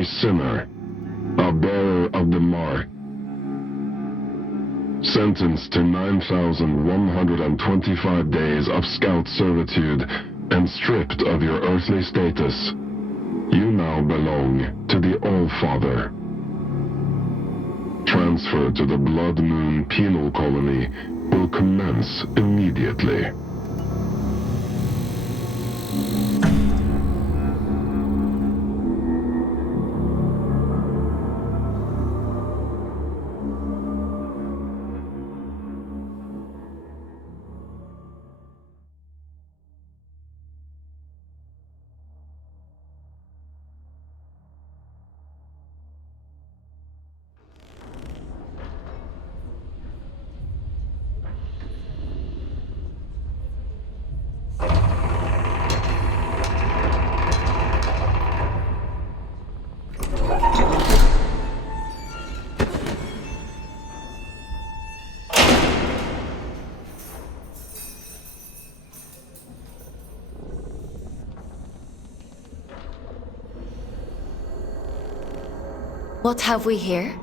a sinner, a bearer of the mark, sentenced to 9,125 days of scout servitude and stripped of your earthly status, you now belong to the All-Father. Transfer to the Blood Moon Penal Colony will commence immediately. What have we here?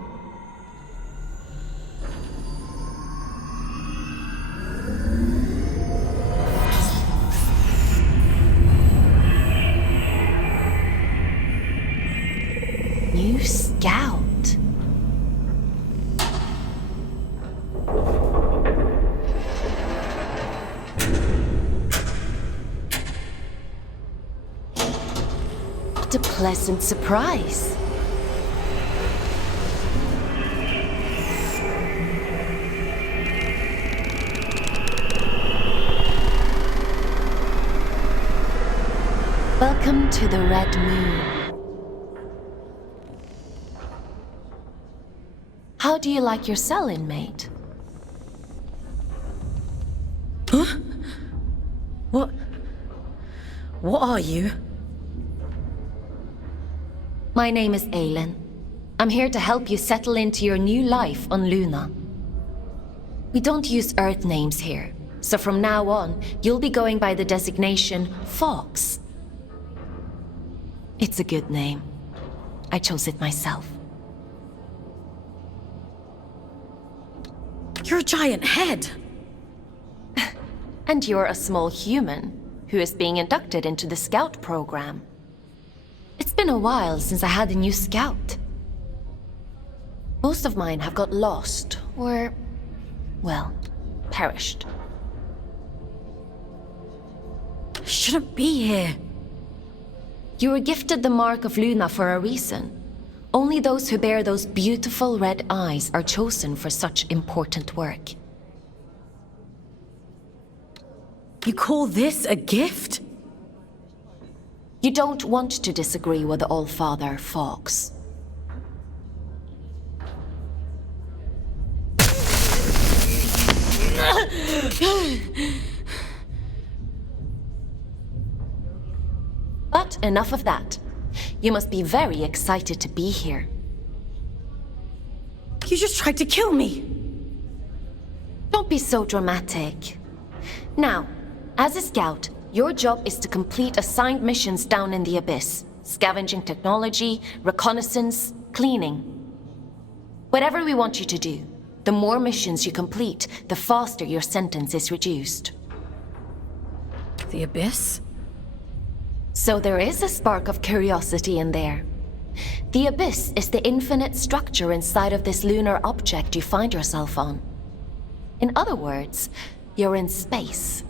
New scout. What a pleasant surprise. Welcome to the Red Moon. How do you like your cell, inmate? Huh? What are you? My name is Aylin. I'm here to help you settle into your new life on Luna. We don't use Earth names here, so from now on, you'll be going by the designation Fox. It's a good name. I chose it myself. You're a giant head. And you're a small human who is being inducted into the Scout program. It's been a while since I had a new Scout. Most of mine have got lost or, well, perished. I shouldn't be here. You were gifted the Mark of Luna for a reason. Only those who bear those beautiful red eyes are chosen for such important work. You call this a gift? You don't want to disagree with the All-Father, Fox. But enough of that. You must be very excited to be here. You just tried to kill me. Don't be so dramatic. Now, as a scout, your job is to complete assigned missions down in the Abyss. Scavenging technology, reconnaissance, cleaning. Whatever we want you to do, the more missions you complete, the faster your sentence is reduced. The Abyss? So there is a spark of curiosity in there. The Abyss is the infinite structure inside of this lunar object you find yourself on. In other words, you're in space.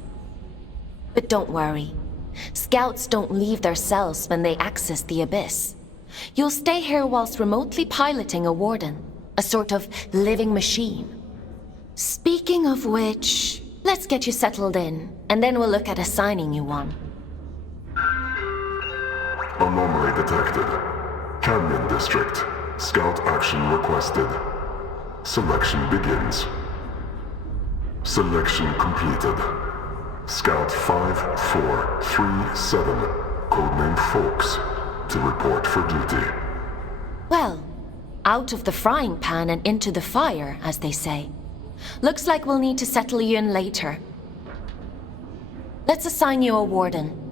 But don't worry. Scouts don't leave their cells when they access the Abyss. You'll stay here whilst remotely piloting a warden, a sort of living machine. Speaking of which, let's get you settled in, and then we'll look at assigning you one. Anomaly detected. Canyon District. Scout action requested. Selection begins. Selection completed. Scout 5437, codename Fox, to report for duty. Well, out of the frying pan and into the fire, as they say. Looks like we'll need to settle you in later. Let's assign you a warden.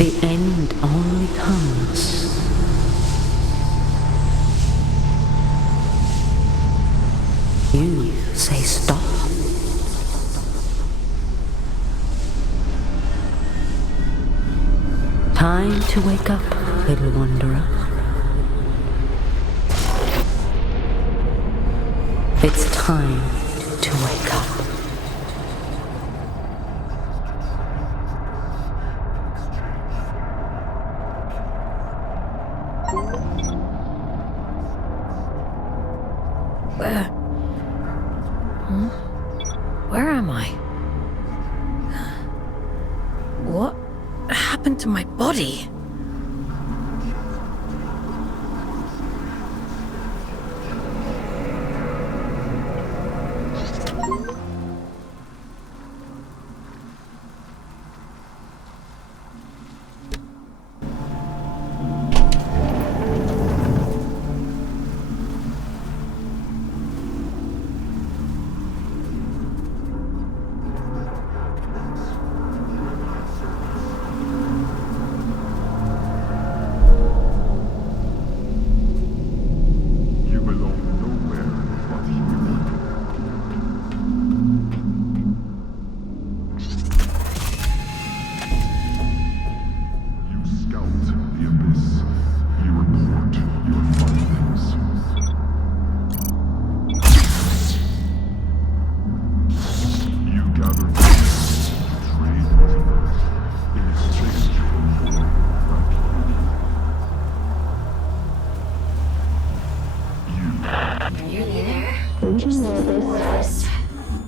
The end only comes. You say stop. Time to wake up, little wanderer. It's time to wake up. Where am I? What happened to my body?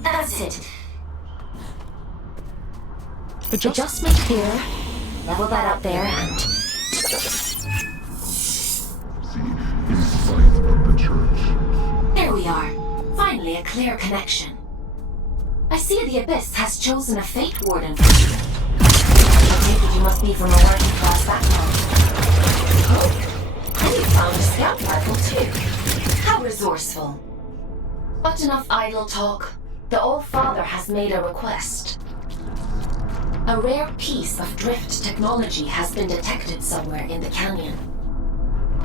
That's it. Adjustment here. Level that up there and... In spite of the church. There we are. Finally a clear connection. I see the Abyss has chosen a Fate Warden for you. I take it you must be from a working class background. Oh, and you found a scout rifle too. How resourceful. But enough idle talk. The All-Father has made a request. A rare piece of drift technology has been detected somewhere in the canyon.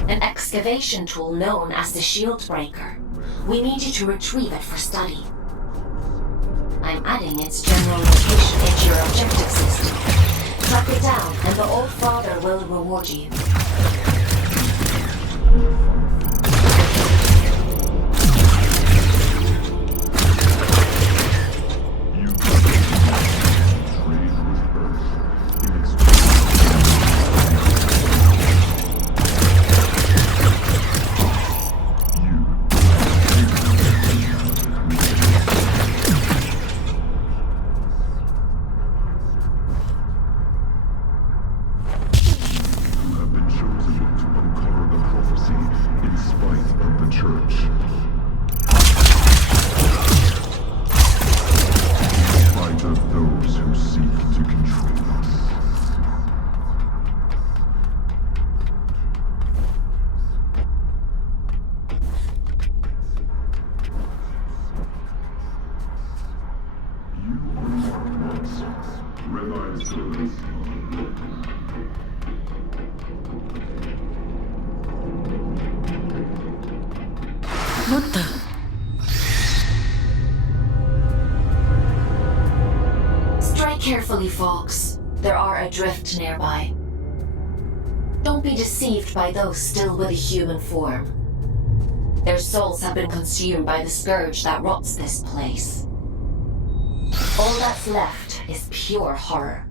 An excavation tool known as the Shield Breaker. We need you to retrieve it for study. I'm adding its general location into your objective system. Track it down and the All-Father will reward you. What the? Strike carefully, Fox. There are adrift nearby. Don't be deceived by those still with a human form. Their souls have been consumed by the scourge that rots this place. All that's left is pure horror.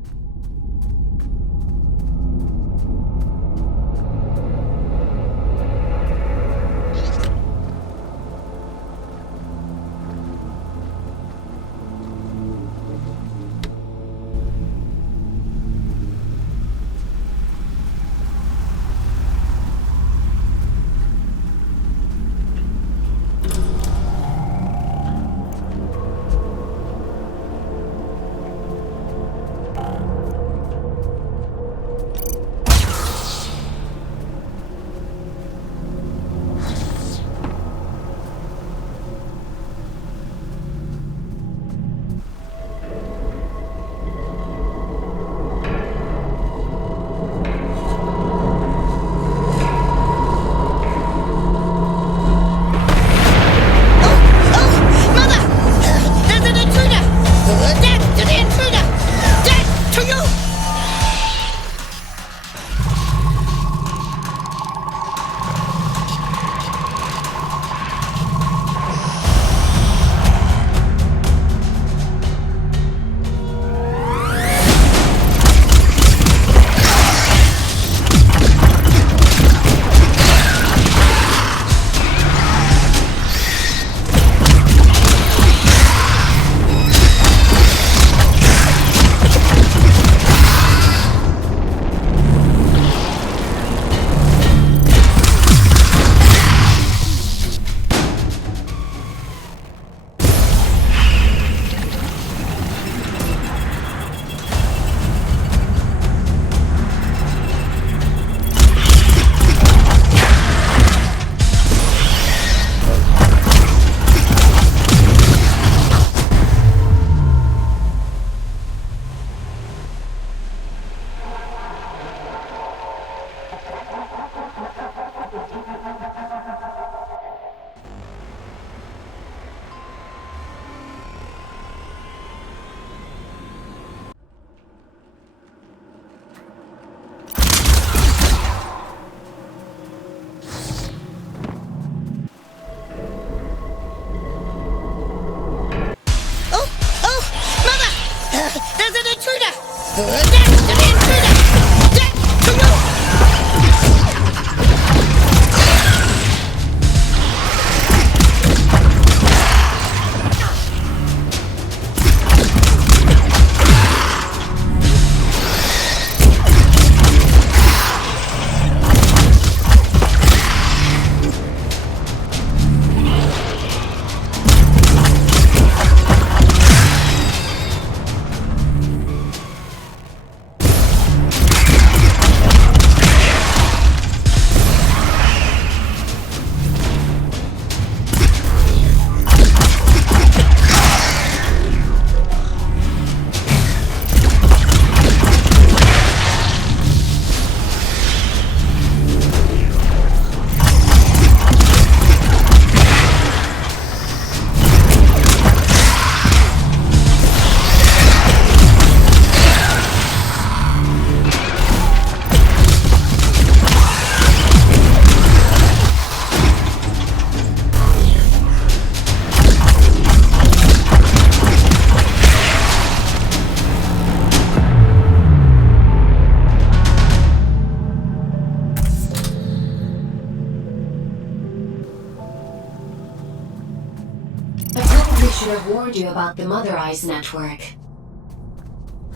should have warned you about the Mother Eyes network.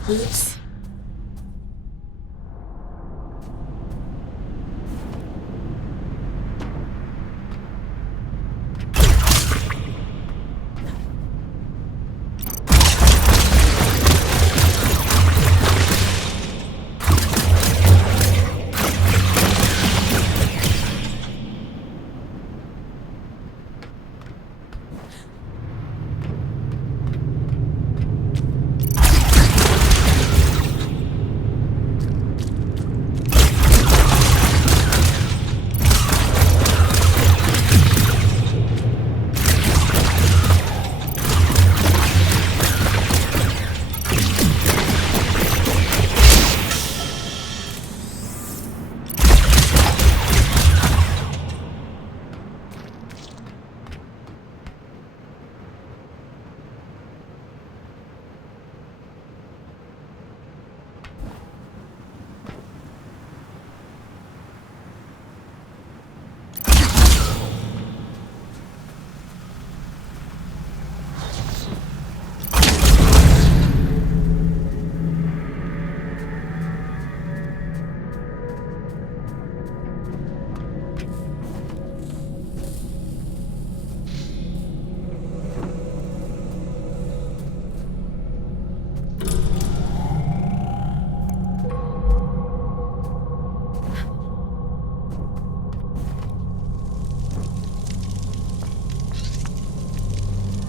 Oops.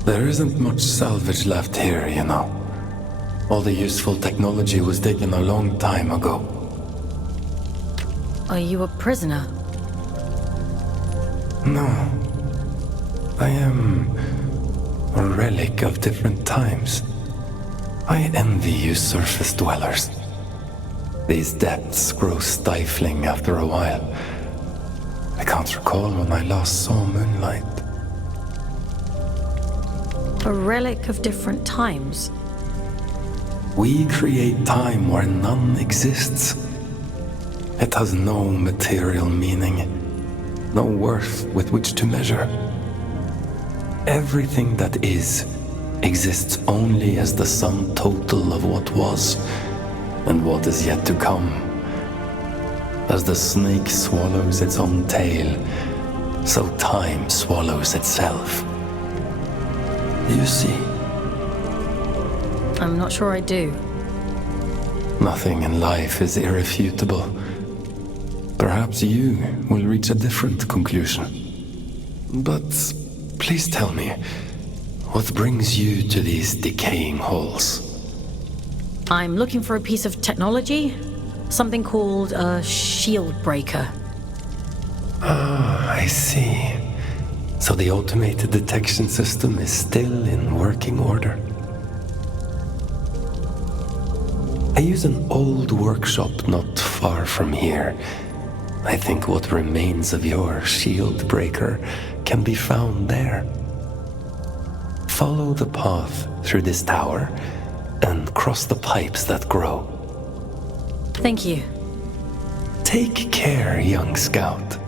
There isn't much salvage left here, you know. All the useful technology was taken a long time ago. Are you a prisoner? No. I am a relic of different times. I envy you surface dwellers. These depths grow stifling after a while. I can't recall when I last saw moonlight. A relic of different times? We create time where none exists. It has no material meaning, no worth with which to measure. Everything that is exists only as the sum total of what was and what is yet to come. As the snake swallows its own tail, so time swallows itself. You see? I'm not sure I do. Nothing in life is irrefutable. Perhaps you will reach a different conclusion. But please tell me, what brings you to these decaying halls? I'm looking for a piece of technology. Something called a shield breaker. Ah, I see. So the automated detection system is still in working order. I use an old workshop not far from here. I think what remains of your shield breaker can be found there. Follow the path through this tower and cross the pipes that grow. Thank you. Take care, young scout.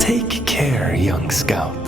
Take care, young scout.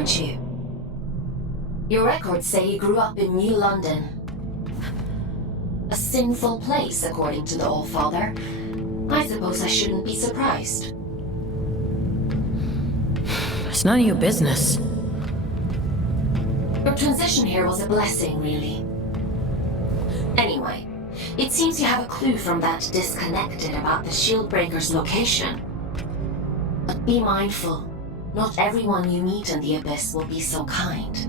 aren't you? Your records say you grew up in New London. A sinful place, according to the Allfather. I suppose I shouldn't be surprised. It's none of your business. Your transition here was a blessing, really. Anyway, it seems you have a clue from that disconnected about the Shieldbreaker's location. But be mindful. Not everyone you meet in the Abyss will be so kind.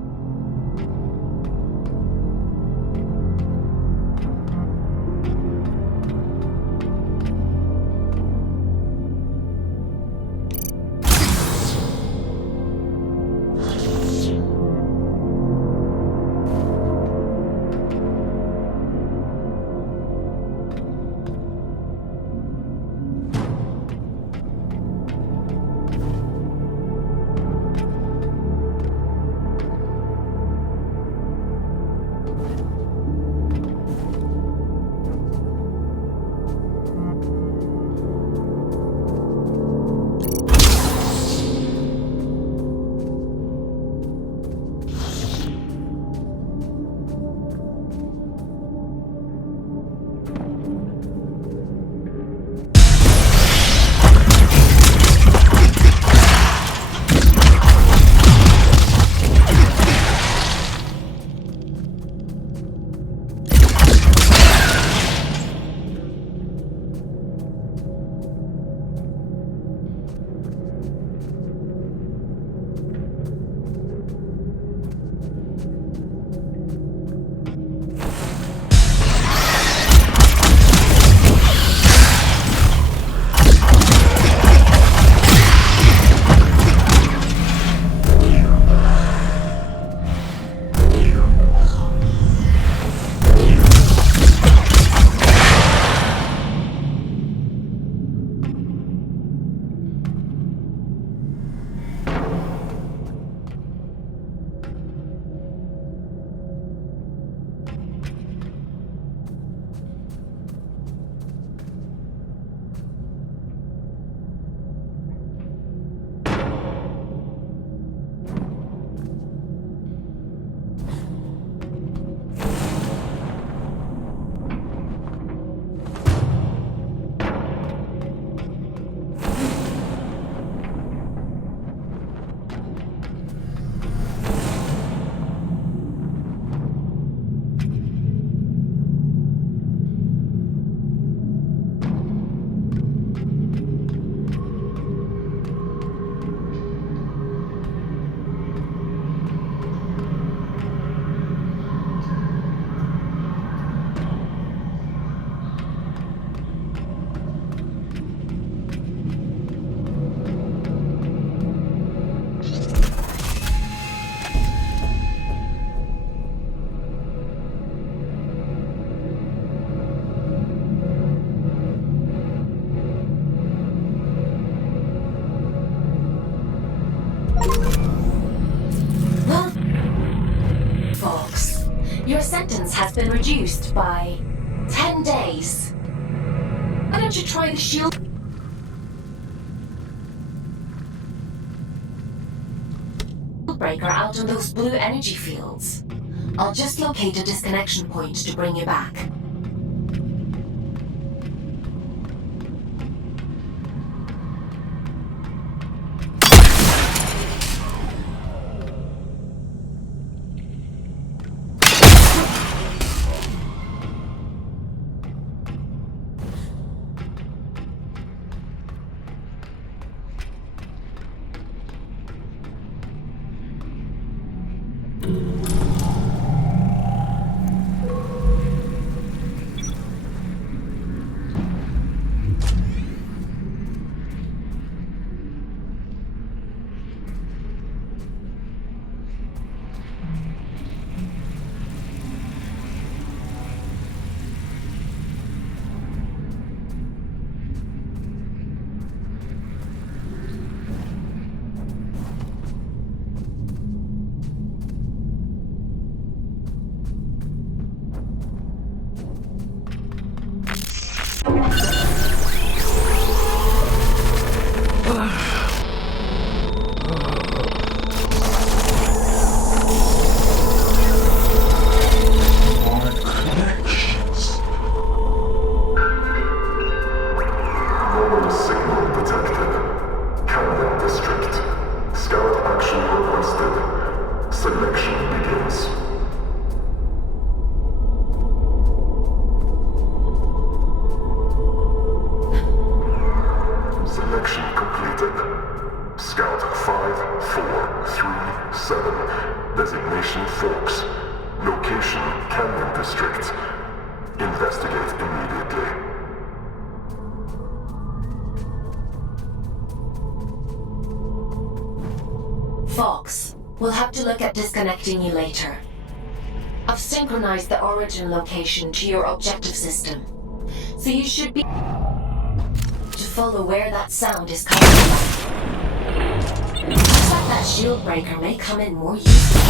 Your sentence has been reduced by 10 days. Why don't you try the shield breaker out on those blue energy fields? I'll just locate a disconnection point to bring you back. We'll have to look at disconnecting you later. I've synchronized the origin location to your objective system, so you should be to follow where that sound is coming from. Looks like that shield breaker may come in more useful.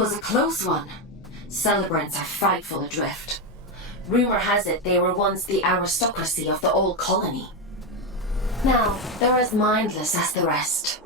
was a close one. Celebrants are frightful adrift. Rumor has it they were once the aristocracy of the old colony. Now, they're as mindless as the rest.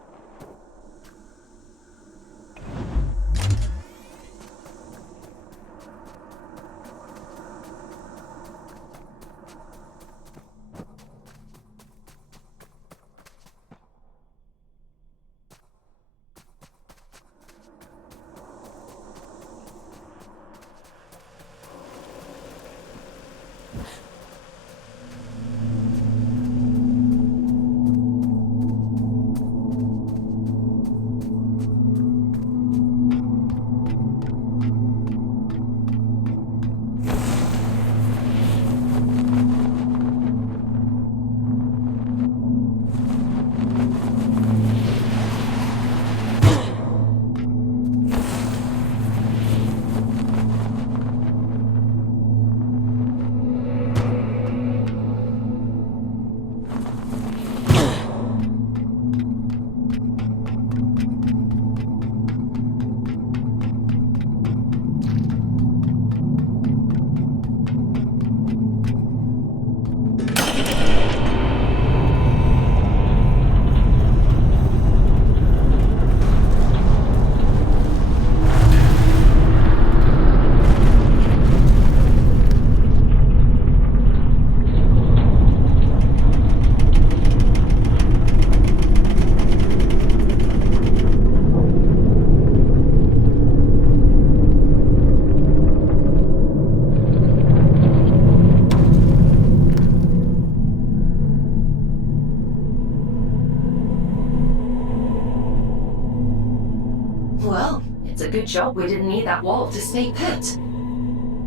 Good job we didn't need that wall to stay put.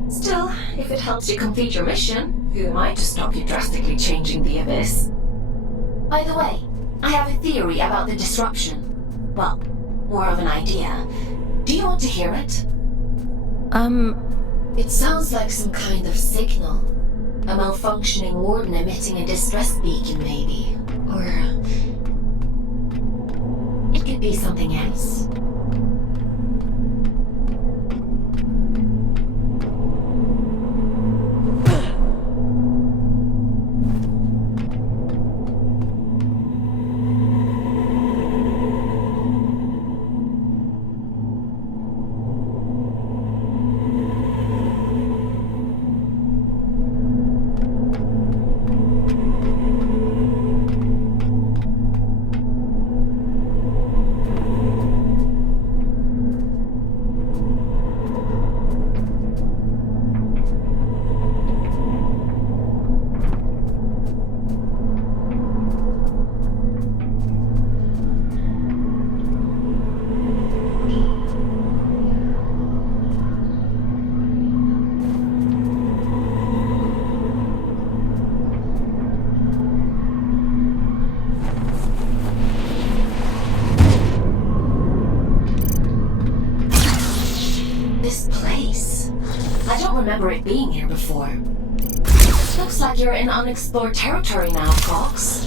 Still, if it helps you complete your mission, who am I to stop you drastically changing the Abyss? By the way, I have a theory about the disruption. Well, more of an idea. Do you want to hear it? It sounds like some kind of signal. A malfunctioning warden emitting a distress beacon, maybe. Or... it could be something else. Remember it being here before. Looks like you're in unexplored territory now, Fox.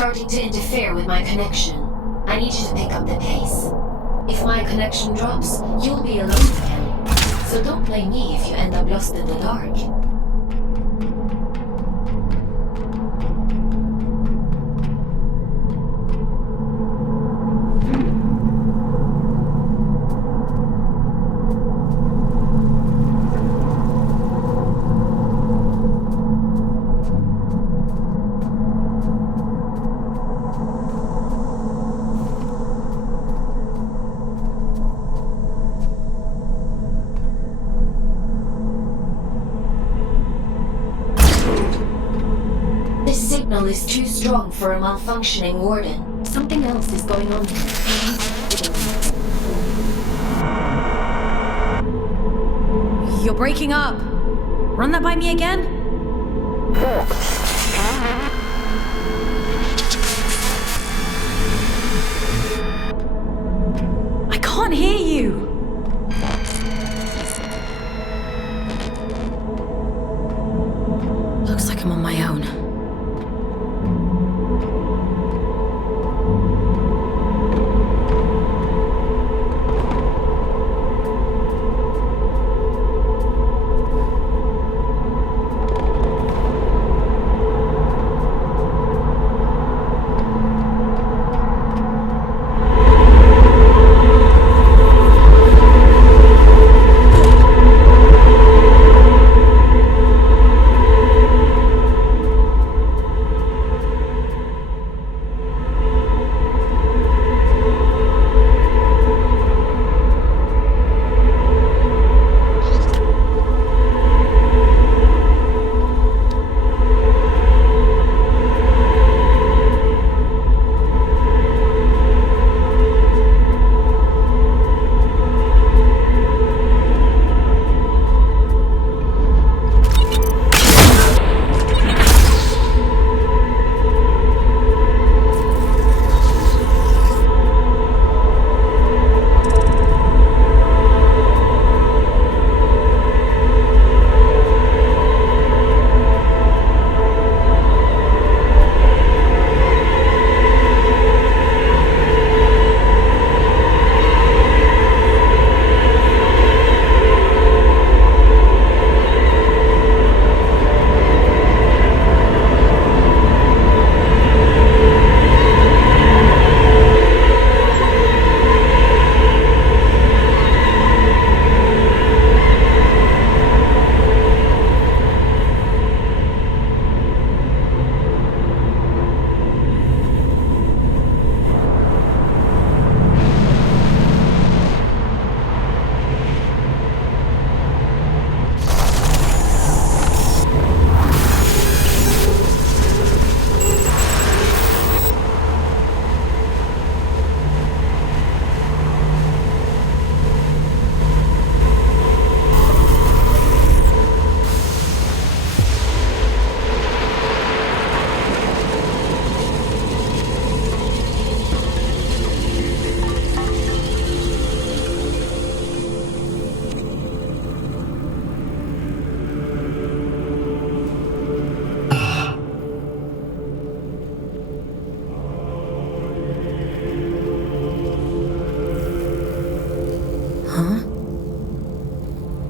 starting to interfere with my connection. I need you to pick up the pace. If my connection drops, you'll be alone again. So don't blame me if you end up lost in the dark. Is too strong for a malfunctioning warden. Something else is going on here. You're breaking up. Run that by me again? I can't hear you. Looks like I'm on my own.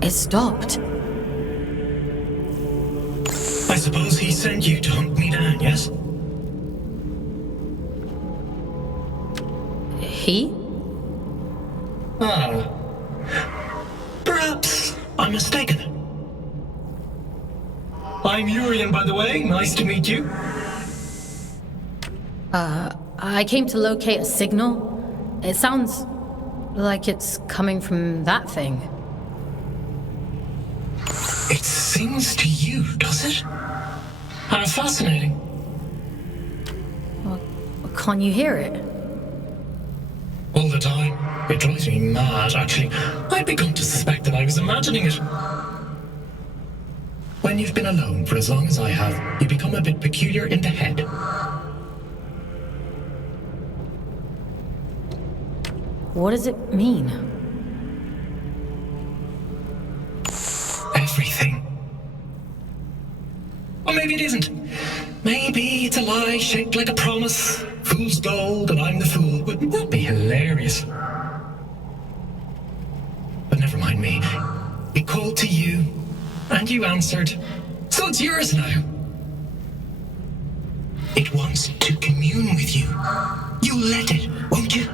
It stopped. I suppose he sent you to hunt me down, yes? He? Ah. Perhaps I'm mistaken. I'm Urian, by the way. Nice to meet you. I came to locate a signal. It sounds like it's coming from that thing. It sings to you, does it? How fascinating. Well, can't you hear it? All the time. It drives me mad, actually. I'd begun to suspect that I was imagining it. When you've been alone for as long as I have, you become a bit peculiar in the head. What does it mean? Everything. Or maybe it isn't. Maybe it's a lie shaped like a promise. Fool's gold and I'm the fool. Wouldn't that be hilarious? But never mind me. It called to you, and you answered. So it's yours now. It wants to commune with you. You'll let it, won't you?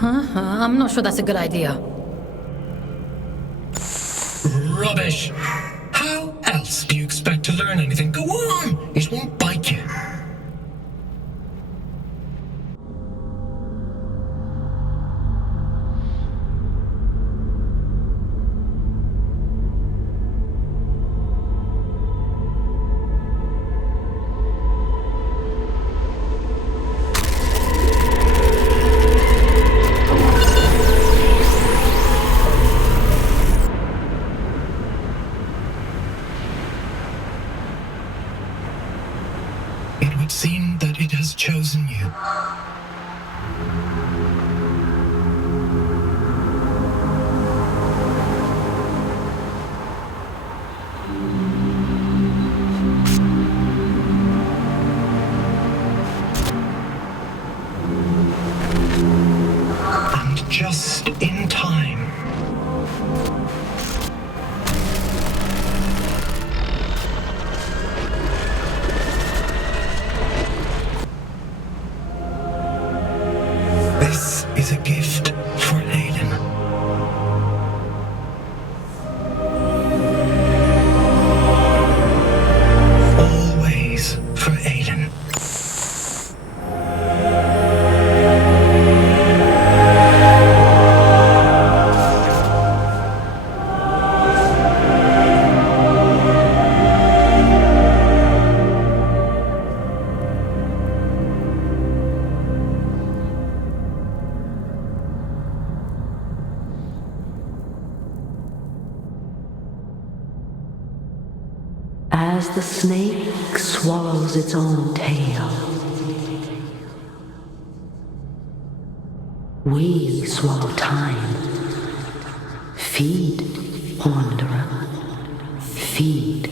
I'm not sure that's a good idea. Rubbish. How else do you expect to learn anything? Go on! It won't bite you. It would seem that it has chosen you. And just in time. This is a gift for Aiden. Always for Aiden. As the snake swallows its own tail, we swallow time. Feed, wanderer, feed.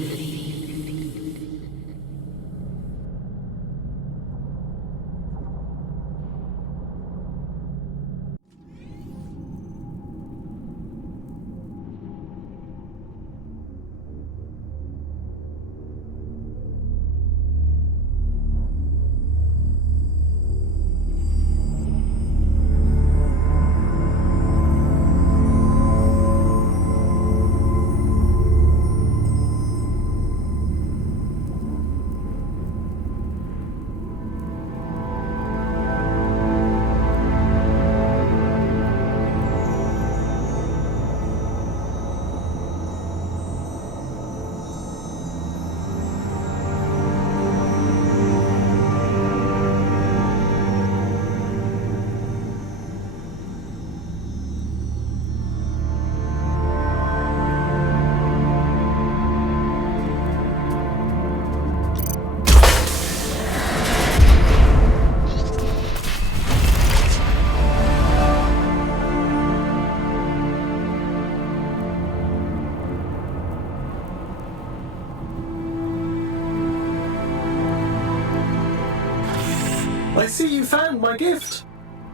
I see you found my gift.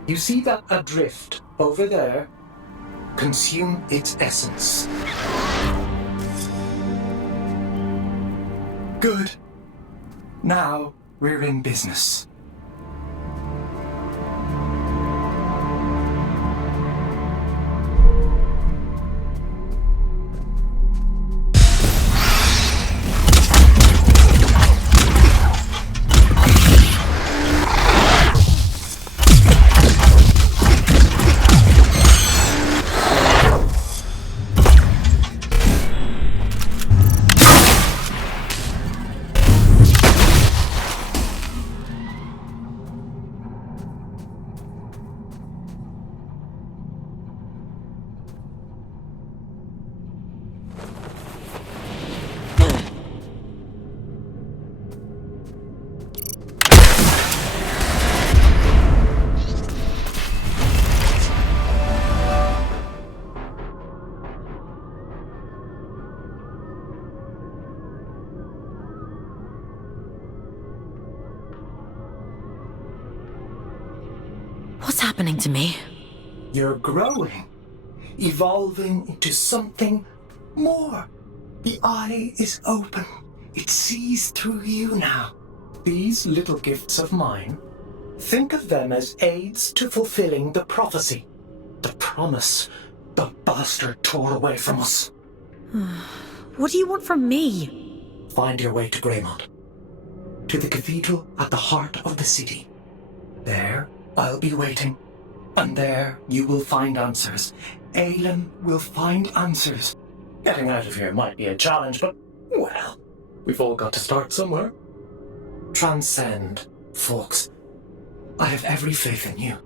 You see that adrift over there? Consume its essence. Good. Now we're in business. happening to me? You're growing, evolving into something more. The eye is open. It sees through you now. These little gifts of mine, think of them as aids to fulfilling the prophecy, the promise the bastard tore away from us. What do you want from me? Find your way to Greymont, to the cathedral at the heart of the city. There, I'll be waiting, and there you will find answers. Aelin will find answers. Getting out of here might be a challenge, but, well, we've all got to start somewhere. Transcend, folks. I have every faith in you.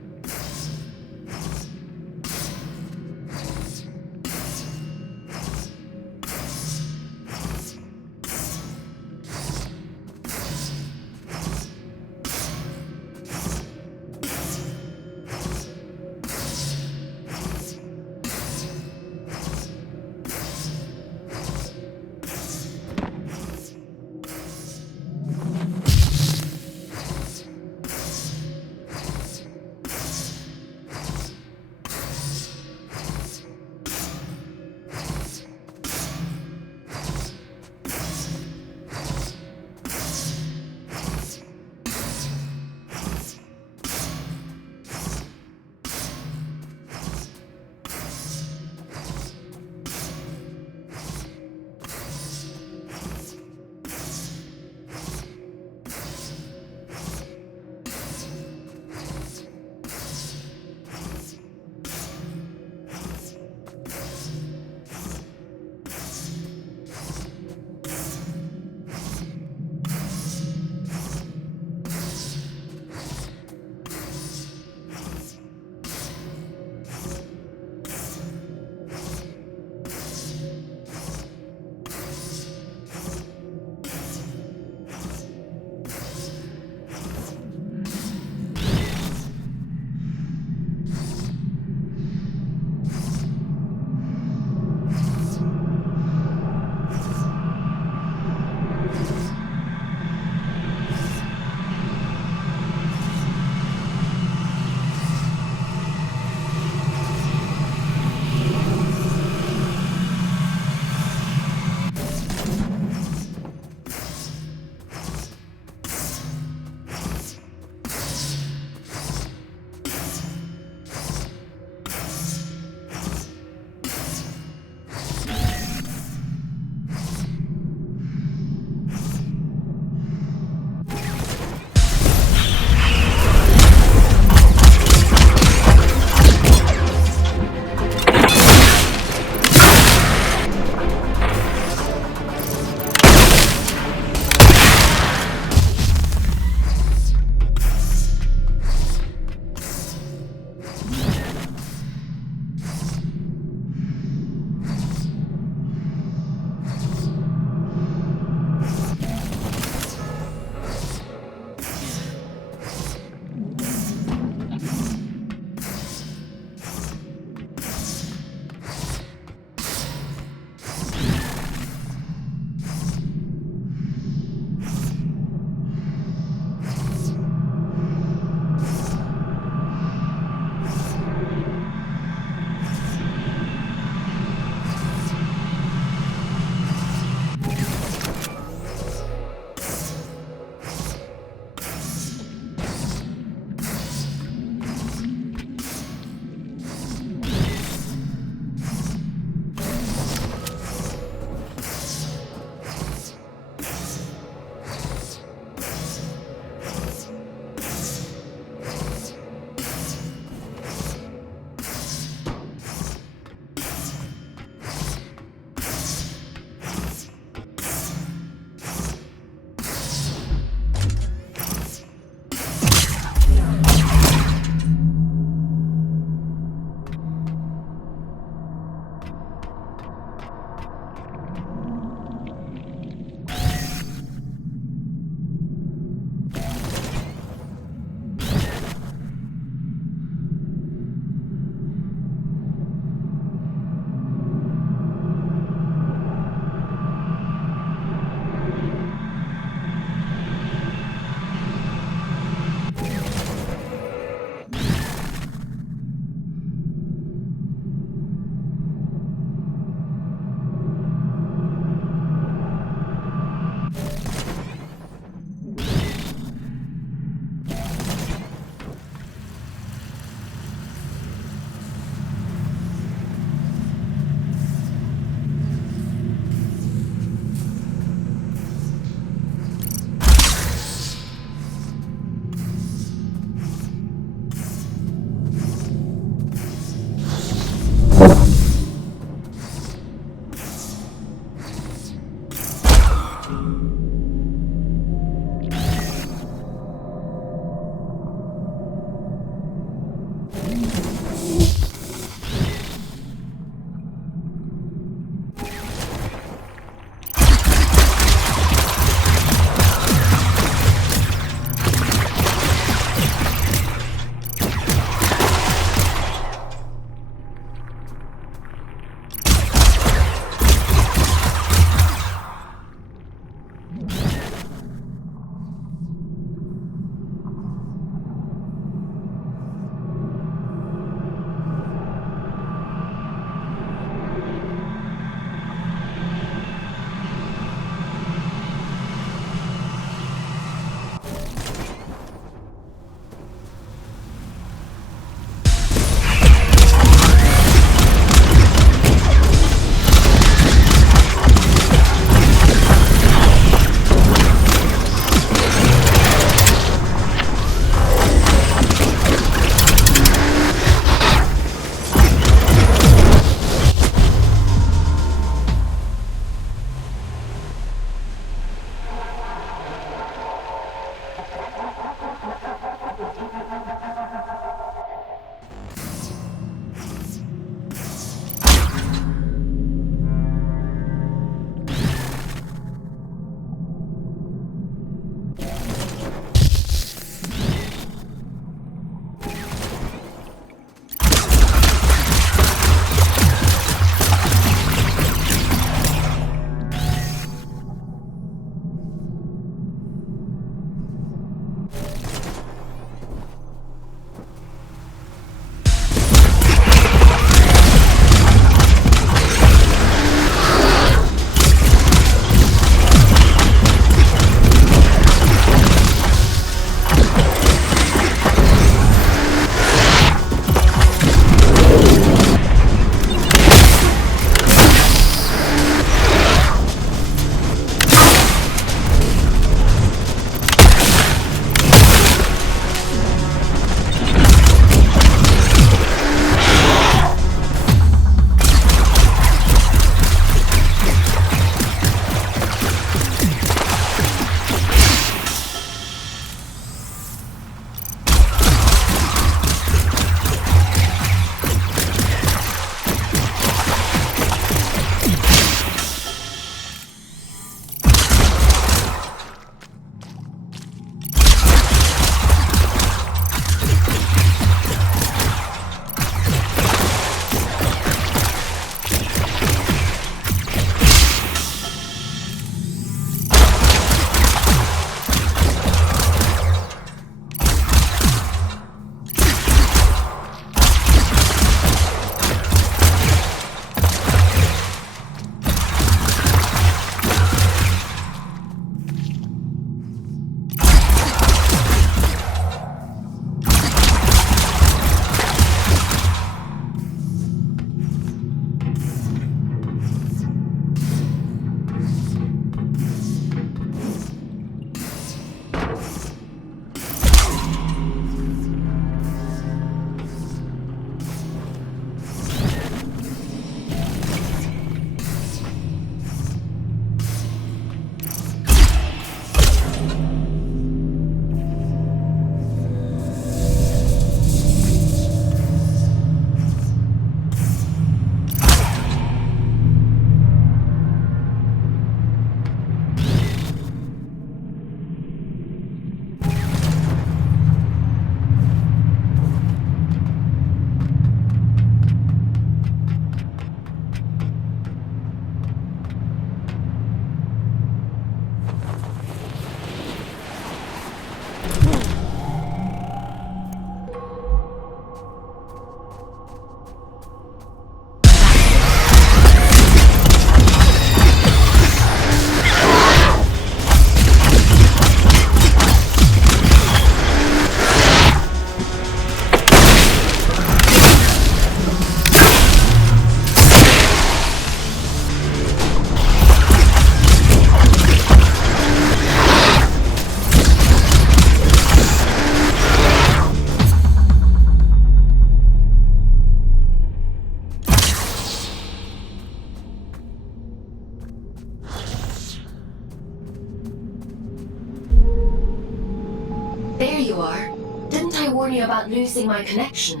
warn you about losing my connection.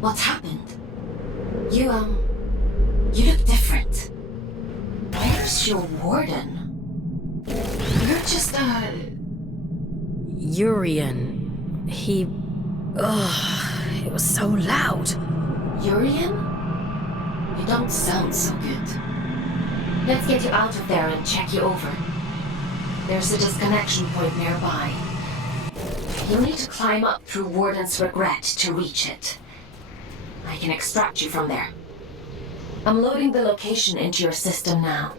What's happened? You look different. Where's your warden? You're just, Urian. He... Ugh, it was so loud. Urian? You don't sound so good. Let's get you out of there and check you over. There's a disconnection point nearby. You'll need to climb up through Warden's Regret to reach it. I can extract you from there. I'm loading the location into your system now.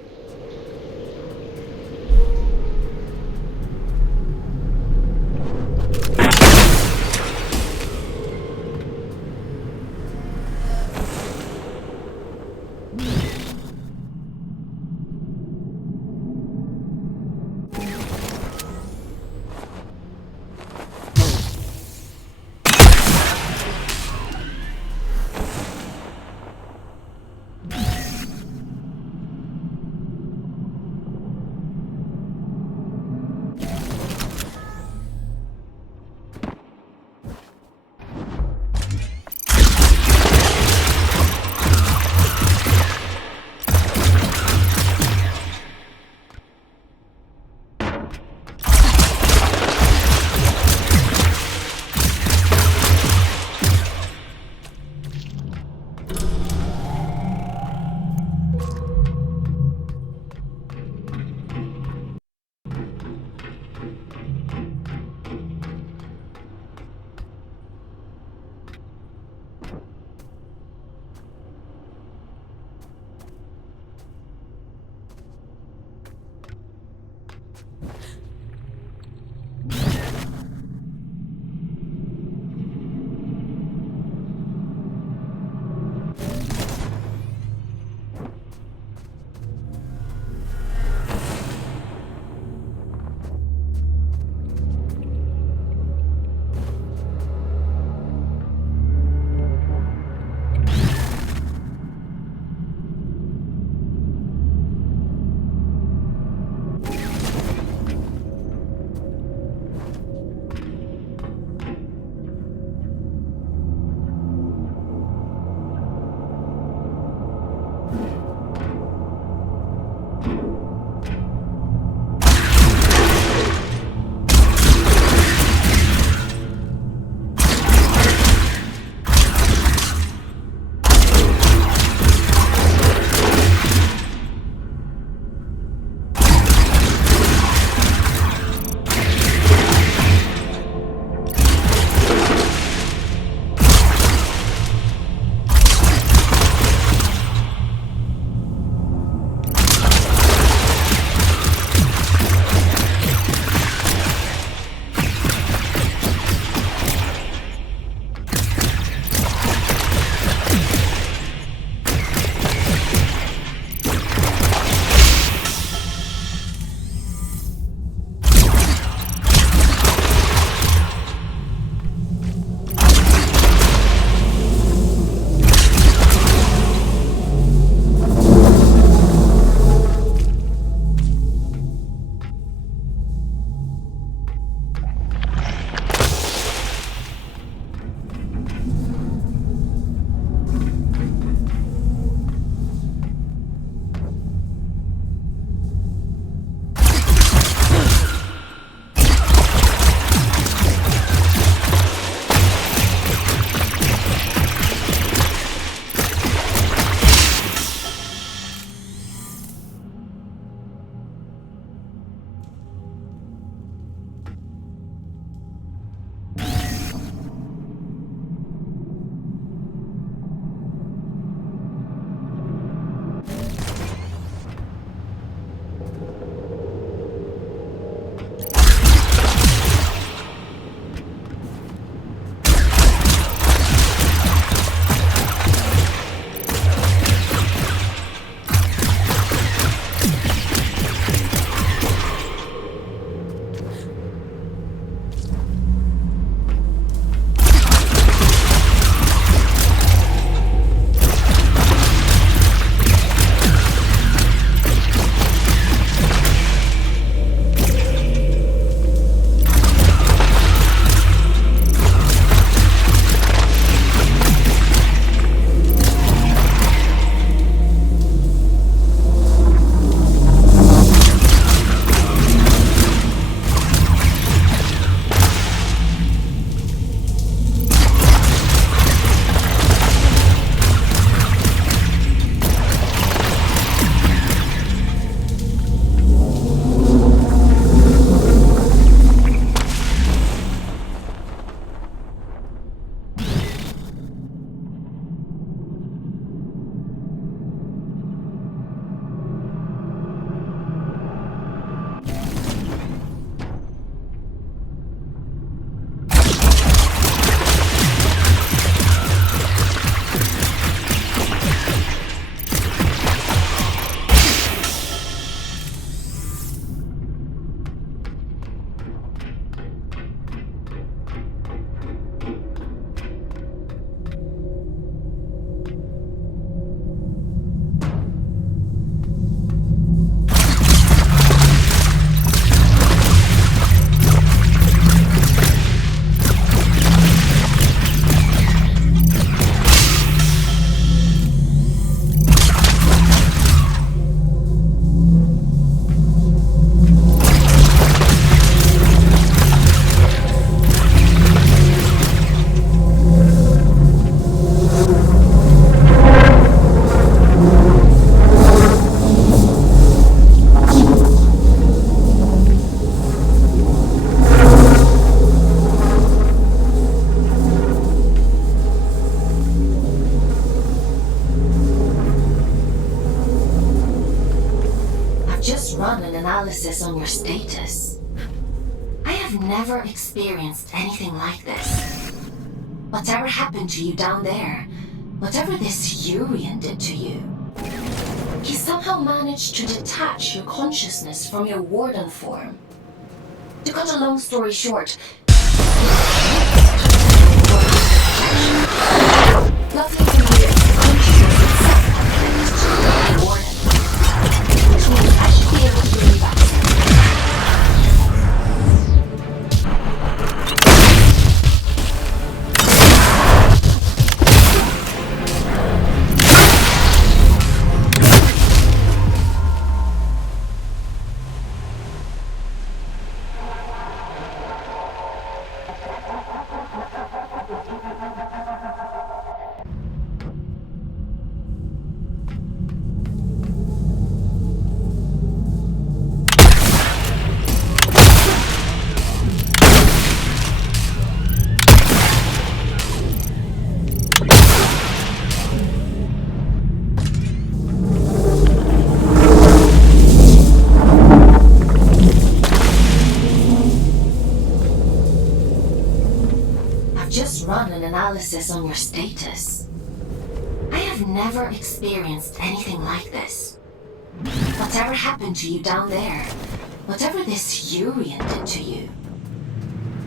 analysis on your status. I have never experienced anything like this. Whatever happened to you down there, whatever this Urian did to you, he somehow managed to detach your consciousness from your warden form. To cut a long story short, luckily for you, consciousness itself connected to the warden, which means I should be able to bring you back. Run an analysis on your status. I have never experienced anything like this. Whatever happened to you down there, whatever this Urian did to you,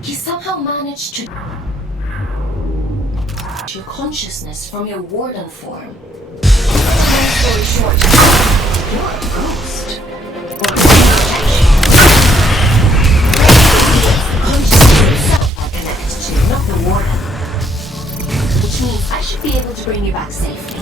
he somehow managed to your consciousness from your warden form. Long story short, you're a ghost. Or a projection. The consciousness itself I connect to, not the warden. Which means I should be able to bring you back safely.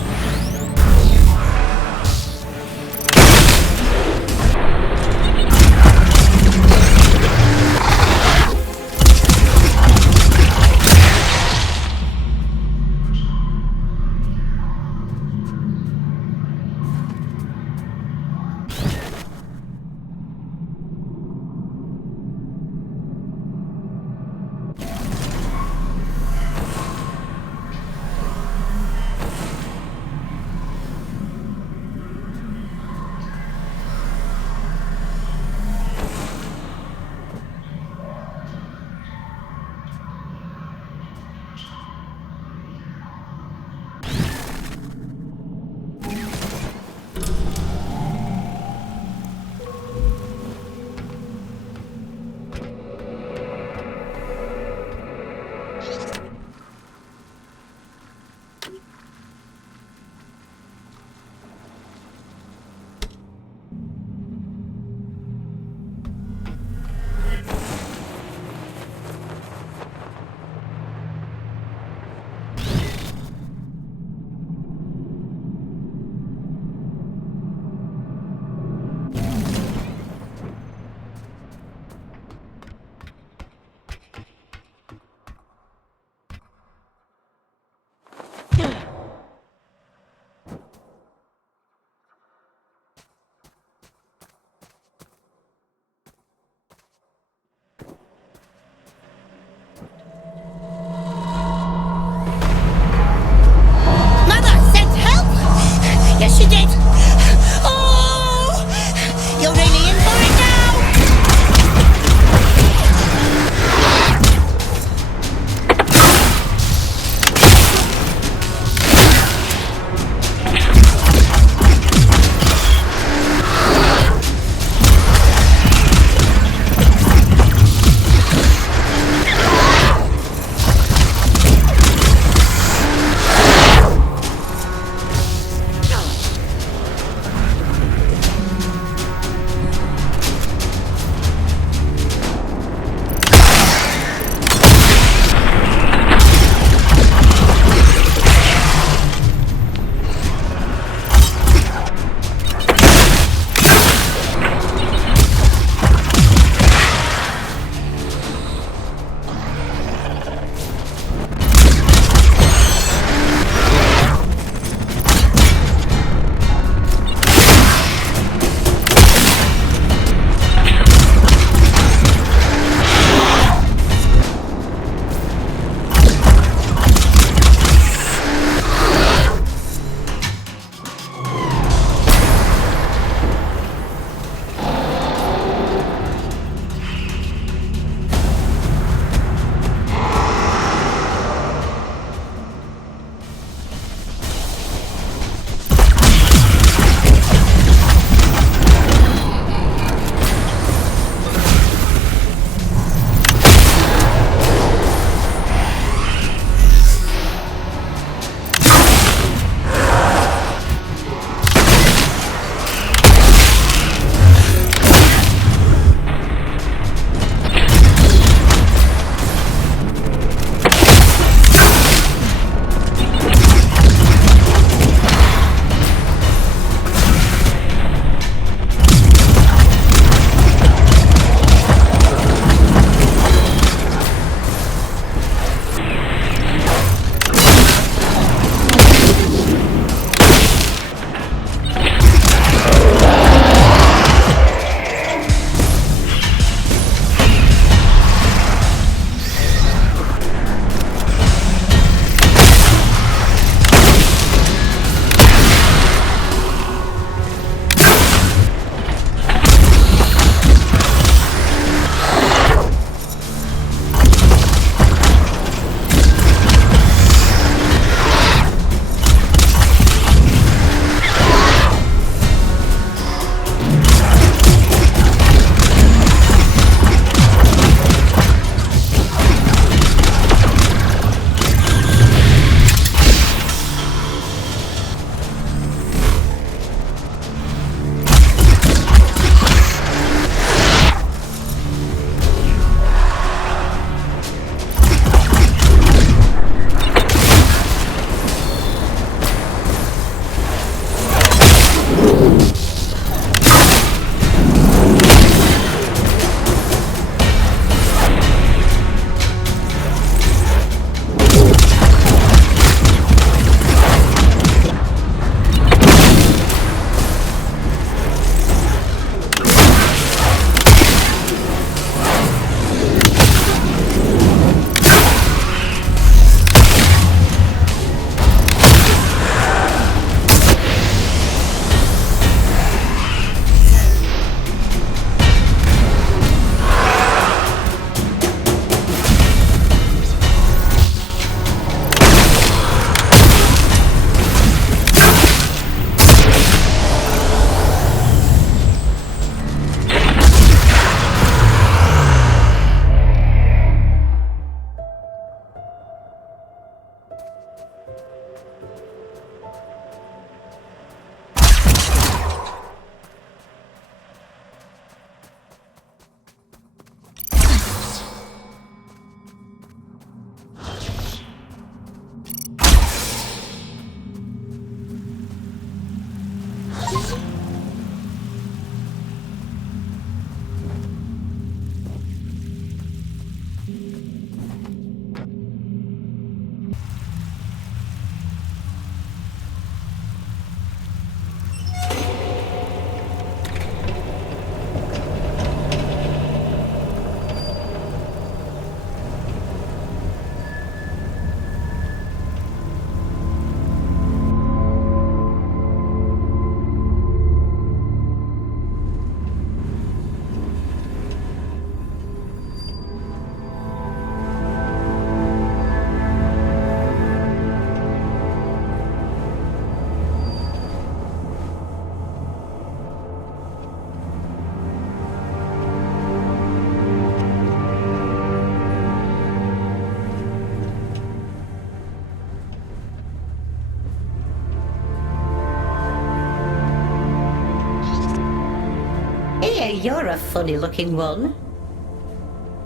You're a funny-looking one.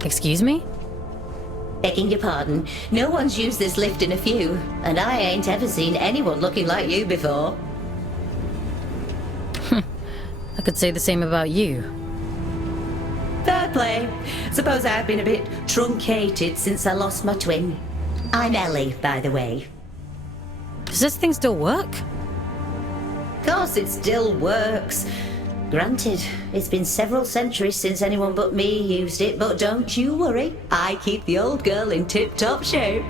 Excuse me? Begging your pardon, no one's used this lift in a few, and I ain't ever seen anyone looking like you before. I could say the same about you. Fair play. Suppose I've been a bit truncated since I lost my twin. I'm Ellie, by the way. Does this thing still work? Of course it still works. Granted, it's been several centuries since anyone but me used it, but don't you worry, I keep the old girl in tip-top shape.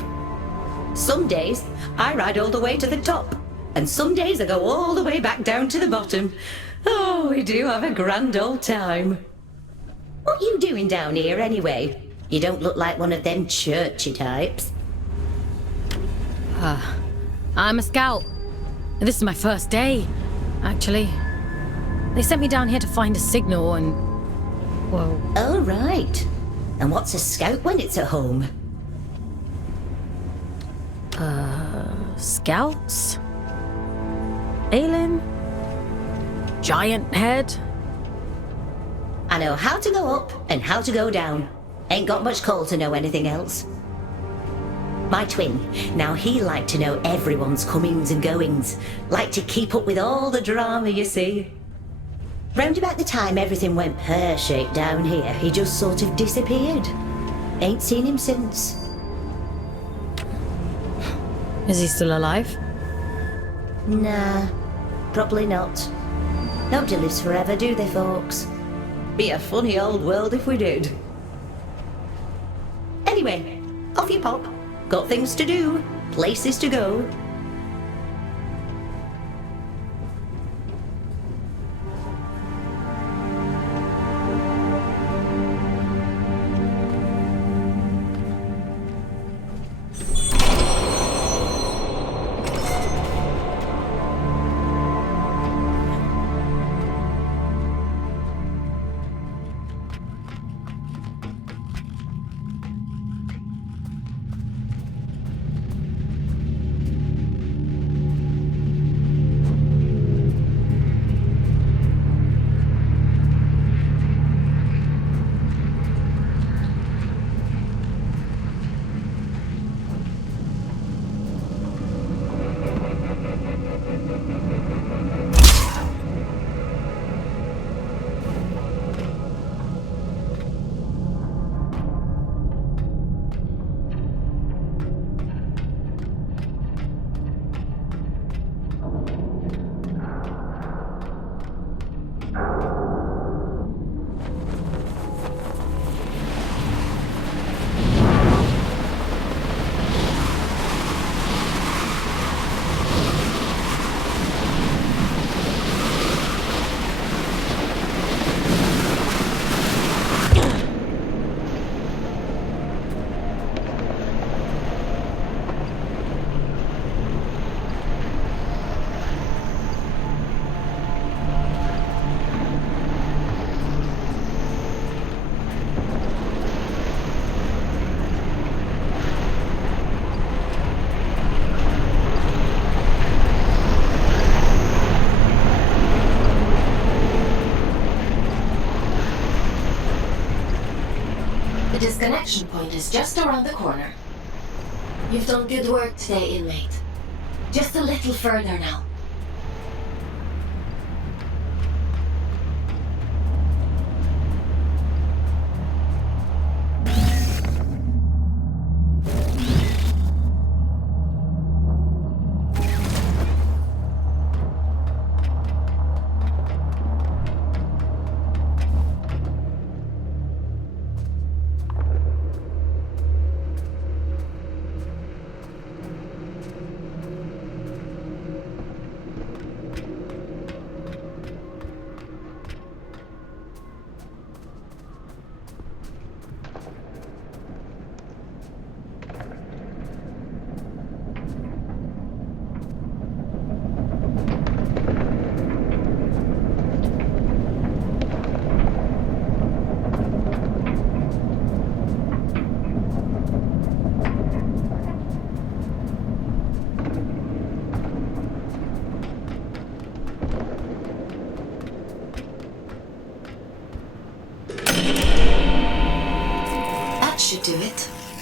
Some days, I ride all the way to the top, and some days I go all the way back down to the bottom. Oh, we do have a grand old time. What you doing down here, anyway? You don't look like one of them churchy types. I'm a scout. This is my first day, actually. They sent me down here to find a signal and... well... Oh, right. And what's a scout when it's at home? Scouts? Aelin? Giant head? I know how to go up and how to go down. Ain't got much call to know anything else. My twin, now he liked to know everyone's comings and goings. Liked to keep up with all the drama, you see. Round about the time everything went pear-shaped down here, he just sort of disappeared. Ain't seen him since. Is he still alive? Nah, probably not. Nobody lives forever, do they, folks? Be a funny old world if we did. Anyway, off you pop. Got things to do, places to go. Disconnection point is just around the corner. You've done good work today, inmate. Just a little further now.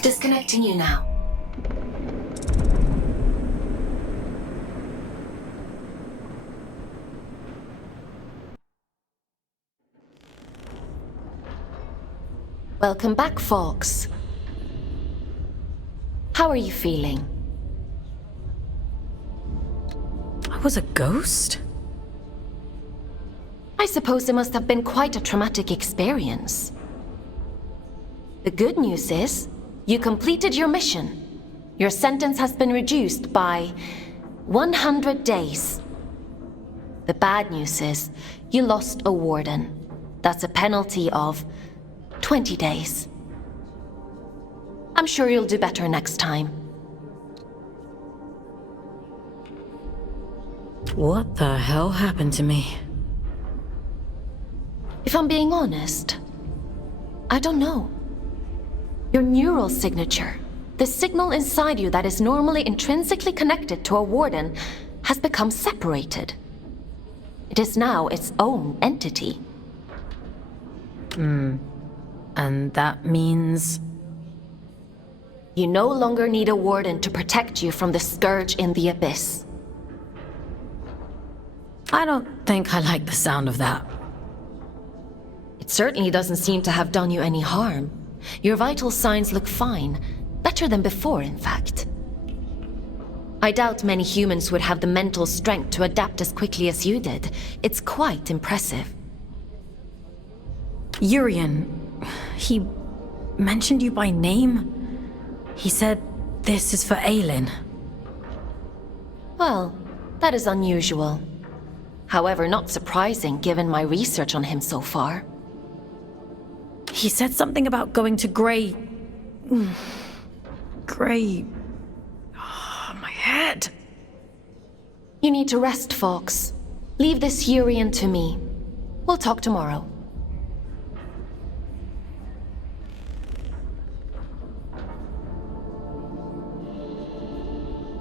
Disconnecting you now. Welcome back, Fox. How are you feeling? I was a ghost? I suppose it must have been quite a traumatic experience. The good news is, you completed your mission. Your sentence has been reduced by 100 days. The bad news is, you lost a warden. That's a penalty of 20 days. I'm sure you'll do better next time. What the hell happened to me? If I'm being honest, I don't know. Your neural signature, the signal inside you that is normally intrinsically connected to a warden, has become separated. It is now its own entity. And that means... You no longer need a warden to protect you from the scourge in the abyss. I don't think I like the sound of that. It certainly doesn't seem to have done you any harm. Your vital signs look fine. Better than before, in fact. I doubt many humans would have the mental strength to adapt as quickly as you did. It's quite impressive. Urian, he mentioned you by name? He said this is for Aelin. Well, that is unusual. However, not surprising given my research on him so far. He said something about going to Grey... Grey... Oh, my head. You need to rest, Fox. Leave this Urian to me. We'll talk tomorrow.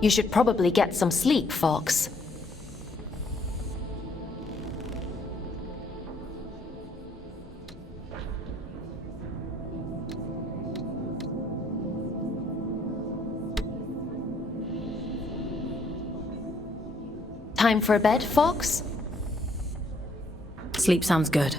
You should probably get some sleep, Fox. Time for bed, Fox? Sleep sounds good.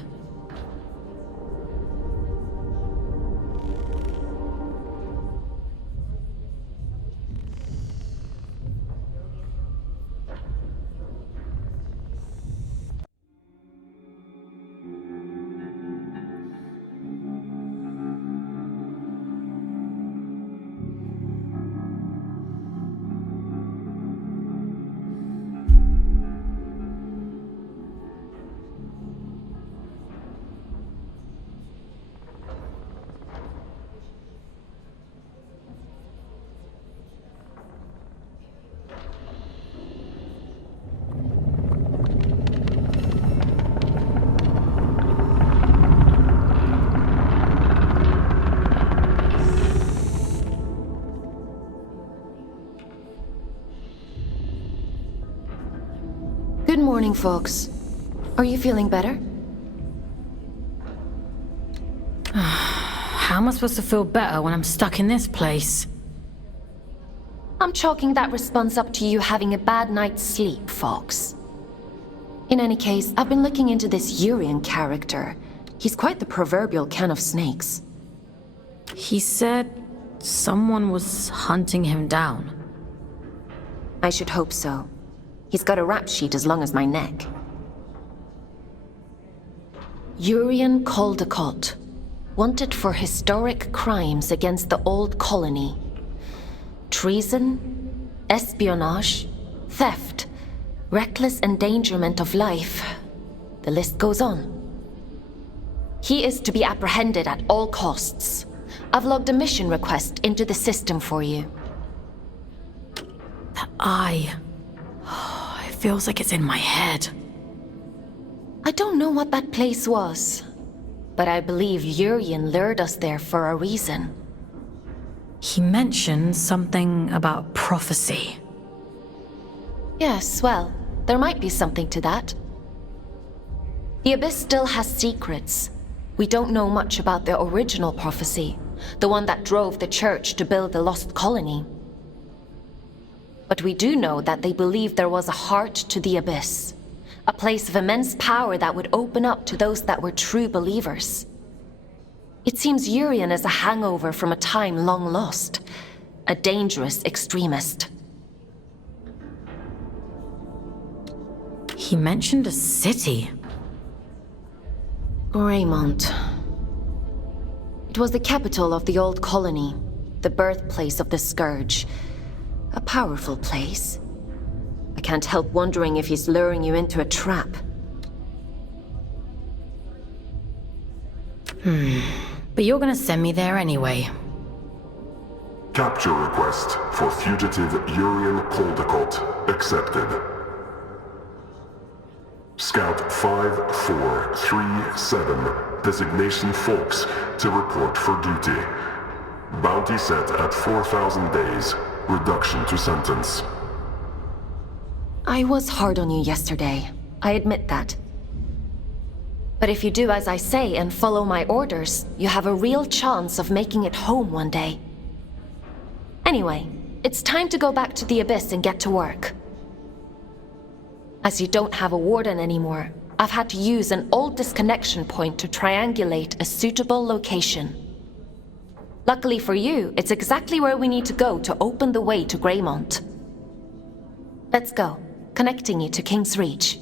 Good morning, Fox. Are you feeling better? How am I supposed to feel better when I'm stuck in this place? I'm chalking that response up to you having a bad night's sleep, Fox. In any case, I've been looking into this Urian character. He's quite the proverbial can of snakes. He said someone was hunting him down. I should hope so. He's got a rap sheet as long as my neck. Urian Caldecott, wanted for historic crimes against the old colony. Treason, espionage, theft, reckless endangerment of life. The list goes on. He is to be apprehended at all costs. I've logged a mission request into the system for you. That eye... It feels like it's in my head. I don't know what that place was, but I believe Urian lured us there for a reason. He mentioned something about prophecy. Yes, well, there might be something to that. The Abyss still has secrets. We don't know much about the original prophecy, the one that drove the church to build the lost colony. But we do know that they believed there was a heart to the abyss, a place of immense power that would open up to those that were true believers. It seems Urian is a hangover from a time long lost, a dangerous extremist. He mentioned a city. Greymont. It was the capital of the old colony, the birthplace of the Scourge. A powerful place. I can't help wondering if he's luring you into a trap. But you're gonna send me there anyway. Capture request for fugitive Urian Caldecott accepted. Scout 5437, designation Fox, to report for duty. Bounty set at 4,000 days. Reduction to sentence. I was hard on you yesterday. I admit that. But if you do as I say and follow my orders, you have a real chance of making it home one day. Anyway, it's time to go back to the Abyss and get to work. As you don't have a warden anymore, I've had to use an old disconnection point to triangulate a suitable location. Luckily for you, it's exactly where we need to go to open the way to Greymont. Let's go, connecting you to King's Reach.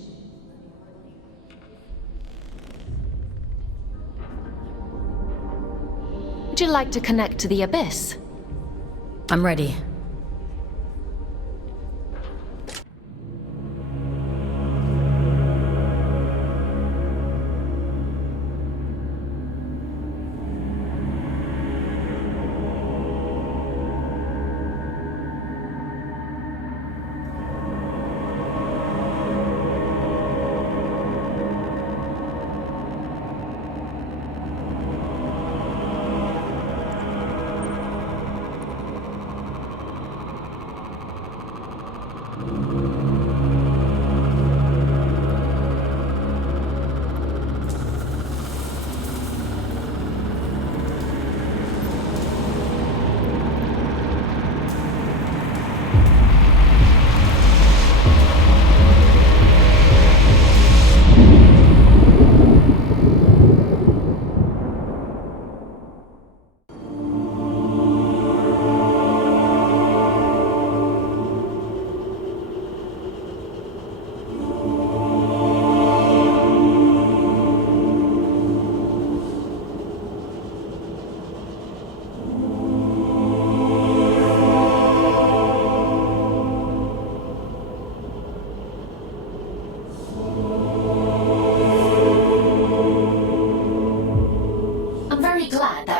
Would you like to connect to the Abyss? I'm ready.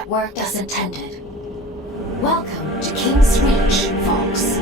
Worked as intended. Welcome to King's Reach, Fox.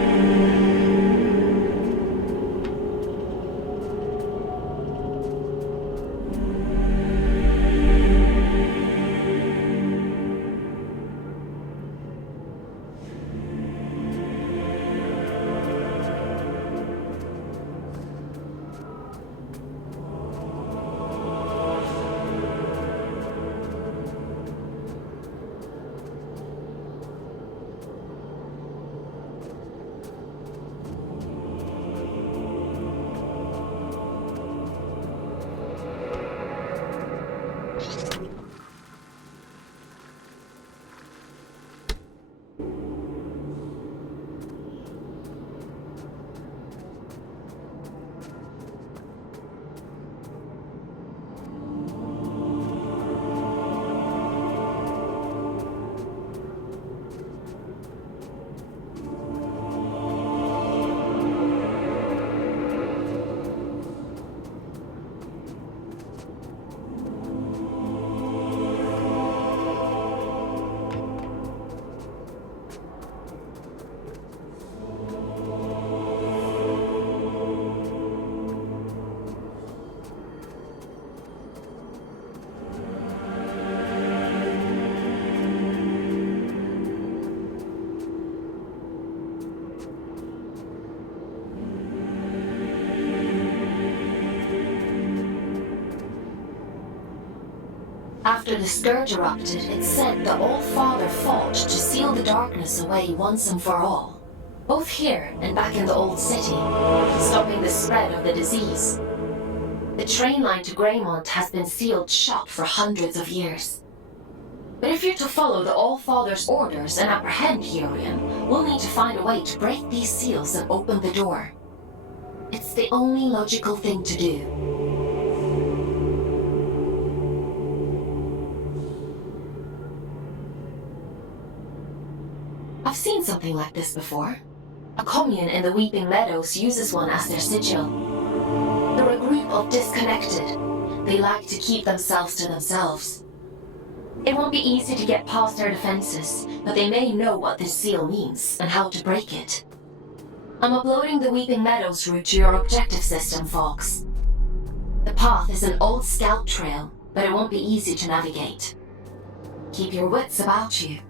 After the Scourge erupted, it's said the All-Father fought to seal the darkness away once and for all. Both here and back in the Old City, stopping the spread of the disease. The train line to Greymont has been sealed shut for hundreds of years. But if you're to follow the All-Father's orders and apprehend Hurian, we'll need to find a way to break these seals and open the door. It's the only logical thing to do. I've seen something like this before. A commune in the Weeping Meadows uses one as their sigil. They're a group of disconnected. They like to keep themselves to themselves. It won't be easy to get past their defenses, but they may know what this seal means and how to break it. I'm uploading the Weeping Meadows route to your objective system, Fox. The path is an old scout trail, but it won't be easy to navigate. Keep your wits about you.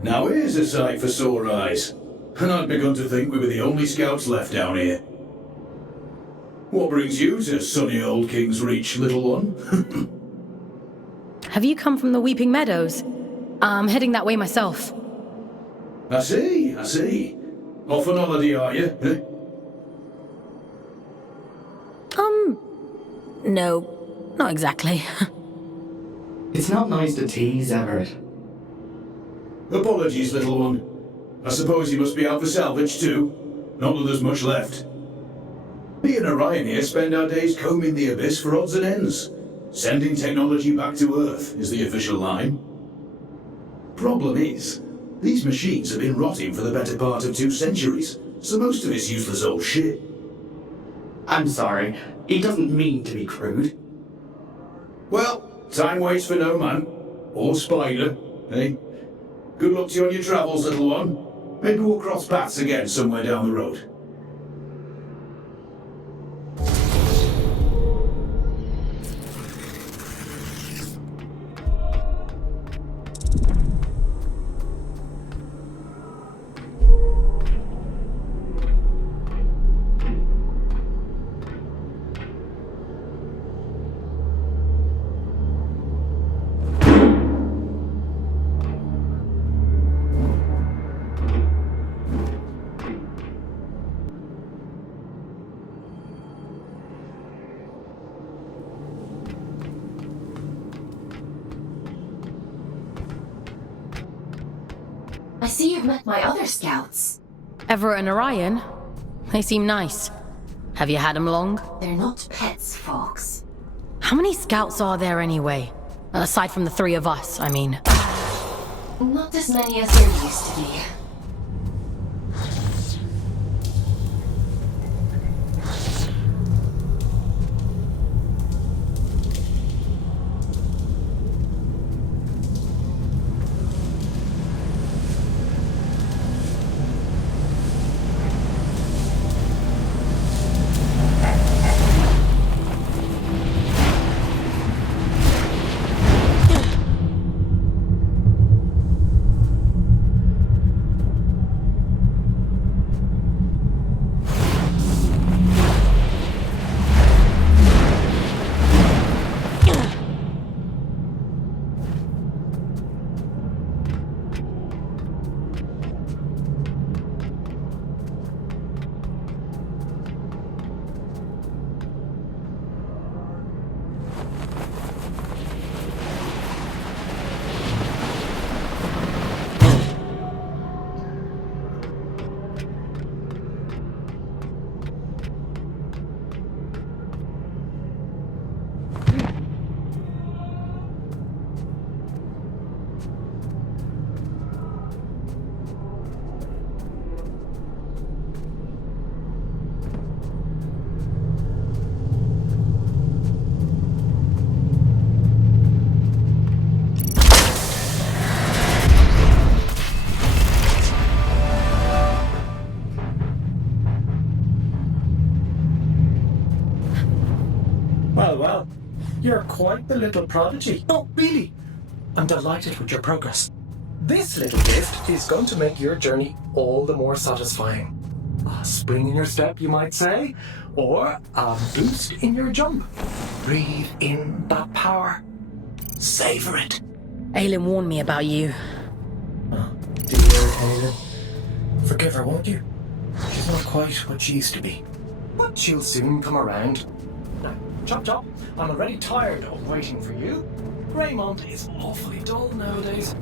Now here's a sight for sore eyes. And I'd begun to think we were the only scouts left down here. What brings you to sunny old King's Reach, little one? Have you come from the Weeping Meadows? I'm heading that way myself. I see, I see. Off on holiday, are you? Eh? No, not exactly. It's not nice to tease, Everett. Apologies, little one. I suppose you must be out for salvage too. Not that there's much left. Me and Orion here spend our days combing the abyss for odds and ends. Sending technology back to Earth is the official line. Problem is, these machines have been rotting for the better part of 2 centuries, so most of it's useless old shit. I'm sorry. He doesn't mean to be crude. Well, time waits for no man. Or spider, eh? Good luck to you on your travels, little one. Maybe we'll cross paths again somewhere down the road. see you've met my other scouts. Everett and Orion? They seem nice. Have you had them long? They're not pets, Fox. How many scouts are there anyway? Aside from the three of us, I mean. Not as many as there used to be. Well, you're quite the little prodigy. Oh, really? I'm delighted with your progress. This little gift is going to make your journey all the more satisfying. A spring in your step, you might say, or a boost in your jump. Breathe in that power. Savor it. Aylin warned me about you. Oh, dear Aylin. Forgive her, won't you? She's not quite what she used to be. But she'll soon come around. Now, Chop Chop, I'm already tired of waiting for you. Greymont is awfully dull nowadays.